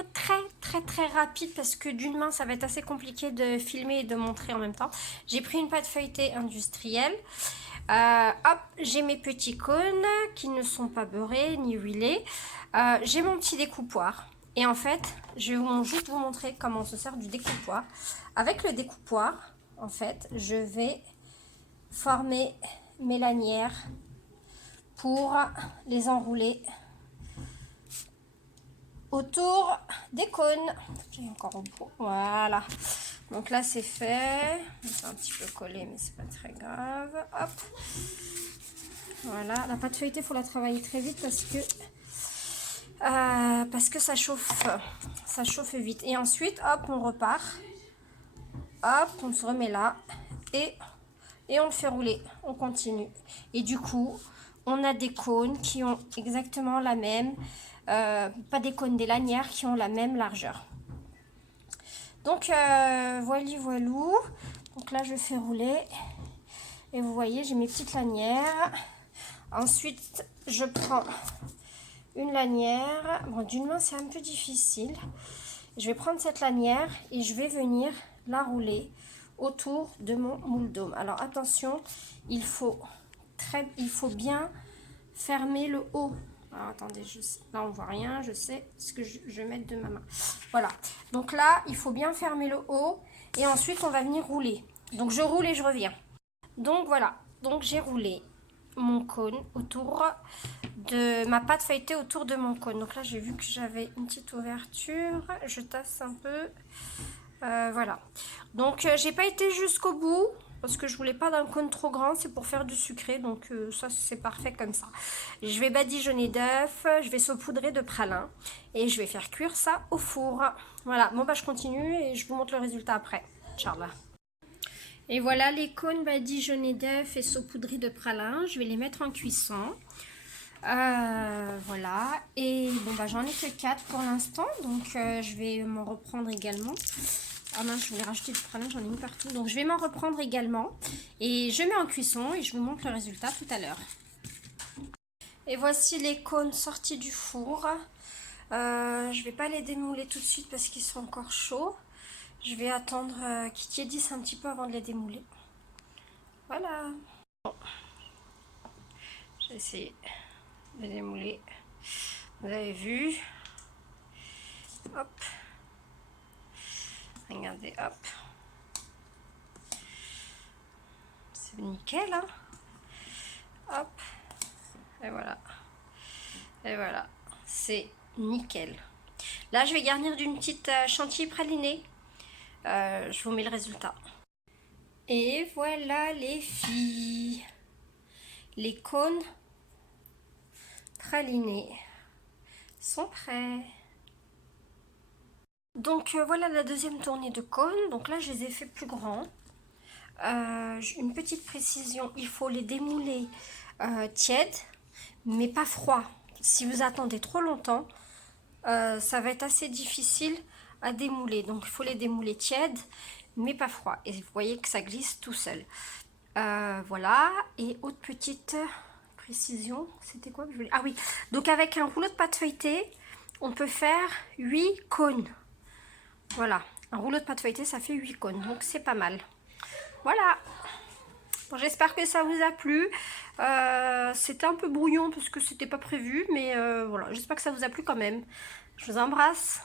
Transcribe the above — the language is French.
vidéo très rapide parce que d'une main ça va être assez compliqué de filmer et de montrer en même temps. J'ai pris une pâte feuilletée industrielle. Hop, j'ai mes petits cônes qui ne sont pas beurrés ni huilés. J'ai mon petit découpoir. Et en fait, je vais juste vous montrer comment on se sert du découpoir. Avec le découpoir, en fait, je vais former mes lanières pour les enrouler autour des cônes. J'ai encore au bout. Voilà. Donc là, c'est fait. C'est un petit peu collé, mais c'est pas très grave. Hop. Voilà. La pâte feuilletée, il faut la travailler très vite parce que ça chauffe. Ça chauffe vite. Et ensuite, hop, on repart. Hop, on se remet là. Et on le fait rouler. On continue. Et du coup, on a des cônes qui ont exactement la même... pas des cônes, des lanières qui ont la même largeur. Donc, voilou. Donc là, je fais rouler. Et vous voyez, j'ai mes petites lanières. Ensuite, je prends une lanière. Bon, d'une main, c'est un peu difficile. Je vais prendre cette lanière et je vais venir la rouler autour de mon moule dôme. Alors, attention, il faut bien fermer le haut. Alors, attendez, là, on voit rien. Je sais ce que je vais mettre de ma main. Voilà. Donc là, il faut bien fermer le haut. Et ensuite, on va venir rouler. Donc, je roule et je reviens. Donc, voilà. Donc, j'ai roulé mon cône autour de ma pâte feuilletée autour de mon cône. Donc là, j'ai vu que j'avais une petite ouverture. Je tasse un peu. Voilà. Donc, j'ai pas été jusqu'au bout parce que je voulais pas d'un cône trop grand. C'est pour faire du sucré. Donc, ça, c'est parfait comme ça. Je vais badigeonner d'œufs. Je vais saupoudrer de pralin. Et je vais faire cuire ça au four. Voilà. Bon, bah, je continue et je vous montre le résultat après. Inch'Allah. Et voilà les cônes badigeonnés d'œufs et saupoudrés de pralin. Je vais les mettre en cuisson. Voilà. Et bon, bah, j'en ai que 4 pour l'instant. Donc, je vais m'en reprendre également. Ah mince, je voulais rajouter du pralin, j'en ai mis partout. Donc, je vais m'en reprendre également. Et je mets en cuisson et je vous montre le résultat tout à l'heure. Et voici les cônes sortis du four. Je vais pas les démouler tout de suite parce qu'ils sont encore chauds. Je vais attendre qu'ils tiédissent un petit peu avant de les démouler. Voilà. Bon. J'ai essayé de démouler. Vous avez vu. Hop. Regardez, hop. C'est nickel, hein. Hop. Et voilà. Et voilà. C'est nickel. Là, je vais garnir d'une petite chantilly pralinée. Je vous mets le résultat. Et voilà les filles. Les cônes pralinés sont prêts. Donc voilà la deuxième tournée de cônes. Donc là, je les ai fait plus grands. Une petite précision, il faut les démouler tièdes, mais pas froids. Si vous attendez trop longtemps, ça va être assez difficile à démouler. Donc il faut les démouler tièdes, mais pas froids. Et vous voyez que ça glisse tout seul. Voilà. Et autre petite précision, c'était quoi que je voulais... Ah oui, donc avec un rouleau de pâte feuilletée, on peut faire 8 cônes. Voilà, un rouleau de pâte feuilletée, ça fait 8 cônes, donc c'est pas mal. Voilà. Bon, j'espère que ça vous a plu. C'était un peu brouillon parce que c'était pas prévu, mais voilà, j'espère que ça vous a plu quand même. Je vous embrasse.